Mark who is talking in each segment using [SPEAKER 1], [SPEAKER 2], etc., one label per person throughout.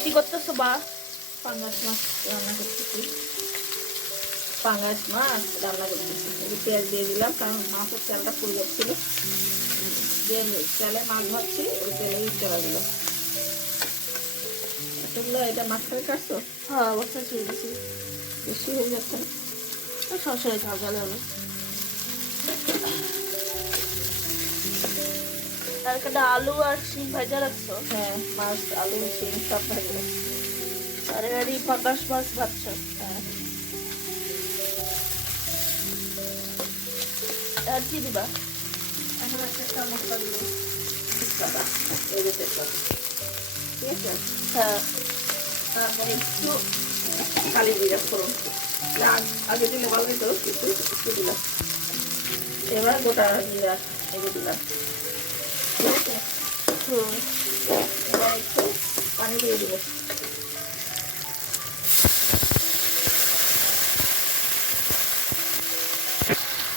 [SPEAKER 1] কি করতেছো বা?
[SPEAKER 2] পাঙ্গাস মাছ রান্না করতেছি। পাঙ্গাস মাছ রান্না করতেছি। পেঁয়াজ দিয়ে দিলাম কারণ মাছের তেলটা পুড়ে যাচ্ছিল তেলে মাছ ভাজছি ওই তেলেই চলা দিল এতগুলো এটা মাঝখানে কাটছো?
[SPEAKER 1] হ্যাঁ অবস্থা ছেড়ে দিছি
[SPEAKER 2] বেশি হয়ে যাচ্ছে না?
[SPEAKER 1] সরাসরি ঝাল ঝাল হবে। আর এখানে আলু আর শিম ভাজা রাখছো
[SPEAKER 2] হ্যাঁ মাছ আলু শিম সব ভাজবে
[SPEAKER 1] আর এখানে পাকাশ মাছ ভাজছ
[SPEAKER 2] হ্যাঁ।
[SPEAKER 1] আর কি দিবা?
[SPEAKER 2] এখন একটা চামচ এই যে ঠিক আছে
[SPEAKER 1] হ্যাঁ।
[SPEAKER 2] তারপরে একটু কালি জিরা ফোড়ন আগ- আগে দিলে ভালো হতো কিন্তু একটু দিলাম। এবার গোটা জিরা এগে দিলাম। ঠিক আছে
[SPEAKER 1] হুম
[SPEAKER 2] এবার একটু পানি দিয়ে দিব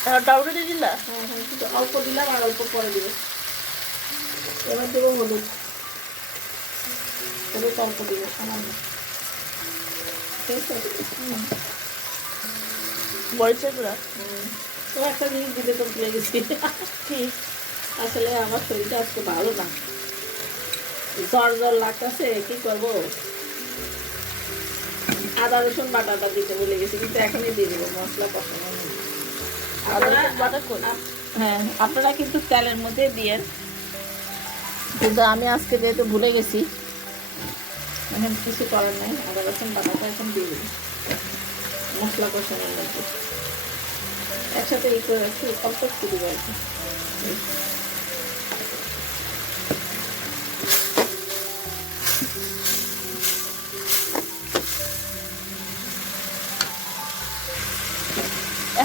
[SPEAKER 1] আর ডাউরে দিয়ে দিলা
[SPEAKER 2] হ্যাঁ হ্যাঁ কিন্তু অল্প দিলাম আর অল্প পরে দিব। এবার দেবো হলুদ। হলুদ অল্প দিব সামান্য। ঠিক আছে
[SPEAKER 1] মরিচের গুঁড়া?
[SPEAKER 2] হুম। তো একটা জিনিস দিতে তো ভুলে গেছি
[SPEAKER 1] ঠিক
[SPEAKER 2] আসলে আমার শরীরটা আজকে ভালো না। জ্বর জ্বর লাগতেছে কি করব? আদা রসুন বাটাটা দিতে ভুলে গেছি কিন্তু এখনই দিয়ে দেবো মশলা কষানো
[SPEAKER 1] আদা
[SPEAKER 2] আপনারা-
[SPEAKER 1] রসুন বাটা
[SPEAKER 2] হ্যাঁ আপনারা কিন্তু তেলের মধ্যে দিয়েন। কিন্তু আমি আজকে যেহেতু ভুলে গেছি মানে কিছু করার নাই আদা রসুন বাটাটা এখন দিয়ে দেবো মশলা কষানোর মধ্যে। একসাথে ই করে রাখছি অল্প একটু দেবো আর কি।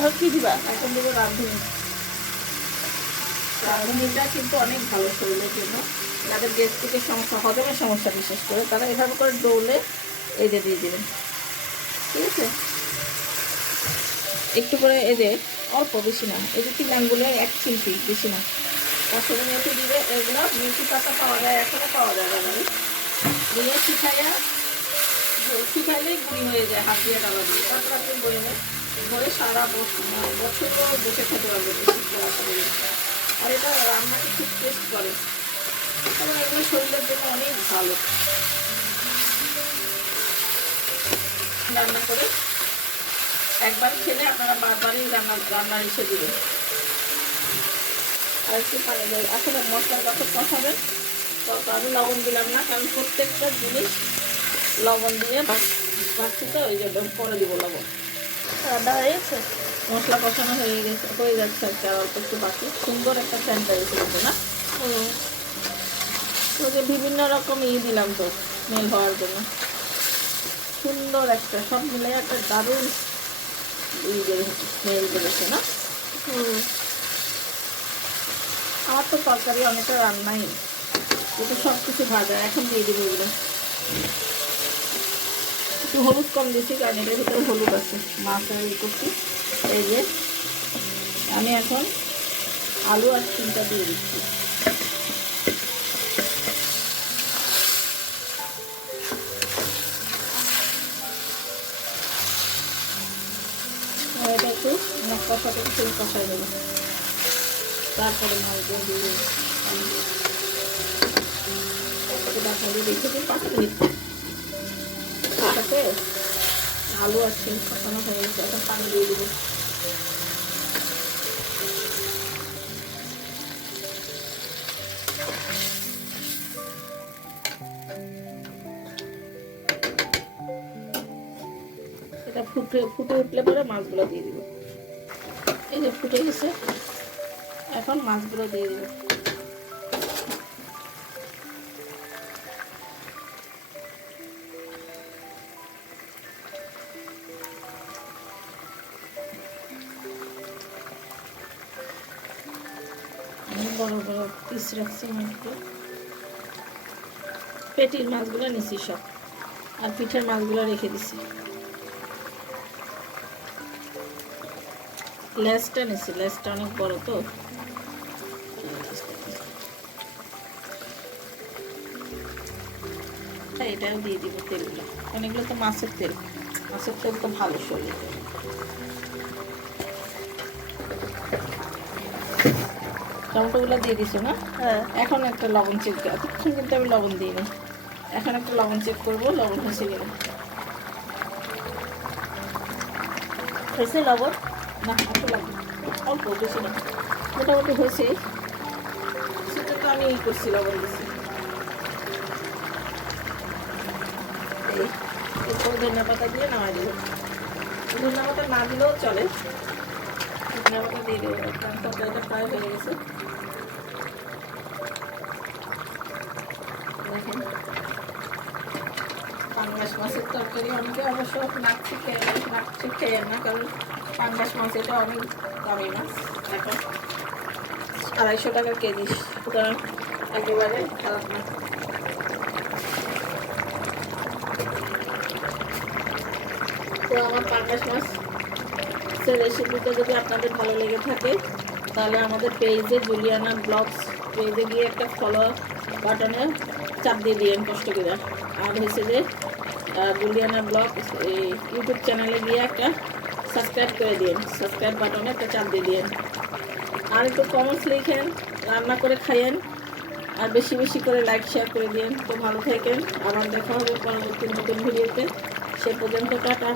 [SPEAKER 1] এখন কি দিবা?
[SPEAKER 2] এখন দেবো রাঁধুনি। রাঁধুনিটা কিন্তু অনেক ভালো শরীরের জন্য। যাদের গ্যাস্ট্রিকের সমস্যা হজমের সমস্যা বিশেষ করে, তারা এভাবে করে ডোলে এই দিয়ে দেবেন। ঠিক আছে? একটু করে যে অল্প বেশি না, এই যে তিন আঙ্গুলে এক চিমটি বেশি না। কষলে মেথি দিবে এগুলো, মেথি পাতা পাওয়া যায় এখনও পাওয়া যায় বাজারে দিয়ে শিখাইয়া শিখাইলেই গুঁড়ি হয়ে যায়, হাত দিয়ে ডালা দিয়ে। তারপর আপনি বয়ে ধরে সারা বছর বসে খেতে পারবে। আর এটা রান্নাকে খুব টেস্ট করে। কারণ এগুলো শরীরের জন্য অনেক ভালো। রান্না করে একবার খেলে আপনারা বারবারই রান্না রান্নার ইসে দেবেন। আর একটু পানি দেয় আসলে মশলার কথা কষাবেন তো আমি লবণ দিলাম না, কারণ প্রত্যেকটা জিনিস লবণ দিয়ে ভাজছি তো ওই জন্য পরে দিব লবণ।
[SPEAKER 1] রান্না হয়ে গেছে
[SPEAKER 2] মশলা কষানো হয়ে গেছে হয়ে যাচ্ছে আর কি আর অল্প একটু বাকি। সুন্দর একটা স্যান্টা এসেছে না?
[SPEAKER 1] হুম।
[SPEAKER 2] তো বিভিন্ন রকম ইয়ে দিলাম তো মেল হওয়ার জন্য। সুন্দর একটা সব মিলে একটা দারুণ স্মেল বেরোছে না? আমার তো তরকারি অনেকটা রান্নাই। কিন্তু সব কিছু ভাজা এখন দিয়ে দেবো এগুলো। একটু হলুদ কম দিয়েছি, কারণ এটার ভিতরে হলুদ আছে। মাছের ই করছি। এই যে, আমি এখন আলু আর চিন্তা দিয়ে দিচ্ছি। তারপরে মাছগুলো দিয়ে রেখে পাঁচ মিনিট। তাতে আলু আছে কষানো হয়ে গেছে, এখন পানি দিয়ে দেবো। এটা ফুটে ফুটে উঠলে পরে মাছগুলো দিয়ে দিব। এই যে ফুটে গেছে, এখন মাছগুলো দিয়ে দিব। বড় বড় পিস রাখছি একটু পেটির মাছগুলো নিছি সব, আর পিঠের মাছগুলো রেখে দিছি। লেসটা নিছি লেসটা অনেক বড় তো। এটাও দিয়ে দিব তেলগুলো। অনেকগুলো তো মাছের তেল মাছের তেল তো ভালো শরীর। টমেটোগুলো দিয়ে দিছো না?
[SPEAKER 1] হ্যাঁ।
[SPEAKER 2] এখন একটা লবণ চেক এতক্ষণ কিন্তু আমি লবণ দিইনি। এখন একটা লবণ চেক করব লবণ হয়েছে কিনা
[SPEAKER 1] হয়েছে লবণ?
[SPEAKER 2] না একটু লবণ অল্প বেশি না। মোটামুটি হয়েছে। সেটা তো আমি ই করছি লবণ এই এরপর ধনিয়া পাতা দিয়ে নামাই দেবো। ধনিয়া পাতা না দিলেও চলে। ধনিয়া দিয়ে দেবো কারণ তরকারিটা প্রায় হয়ে গেছে দেখেন পাঙ্গাস মাছের তরকারি অনেকে অবশ্য নাকছি খেয়ে নাকছি খেয়ে না কারণ পাঙ্গাস মাছ এটা অনেক দামি মাছ এখন আড়াইশো টাকা কেজি সুতরাং একেবারে খারাপ না তো আমার পাঙ্গাস মাছ রেসিপিটা যদি আপনাদের ভালো লেগে থাকে, তাহলে আমাদের পেজে জুলিয়ানা ব্লগস পেজে গিয়ে একটা ফলো বাটনে চাপ দিয়ে দিয়েন কষ্ট করে। আর হয়েছে যে জুলিয়ানা ব্লগ ইউটিউব চ্যানেলে গিয়ে একটা সাবস্ক্রাইব করে দিন সাবস্ক্রাইব বাটনে একটা চাপ দিয়ে দিন আর একটু কমেন্টস লিখেন, রান্না করে খাইয়েন, আর বেশি বেশি করে লাইক শেয়ার করে দিন তো ভালো থাকেন। আবার দেখা হবে পরবর্তী নতুন ভিডিওতে সে পর্যন্ত টাটা।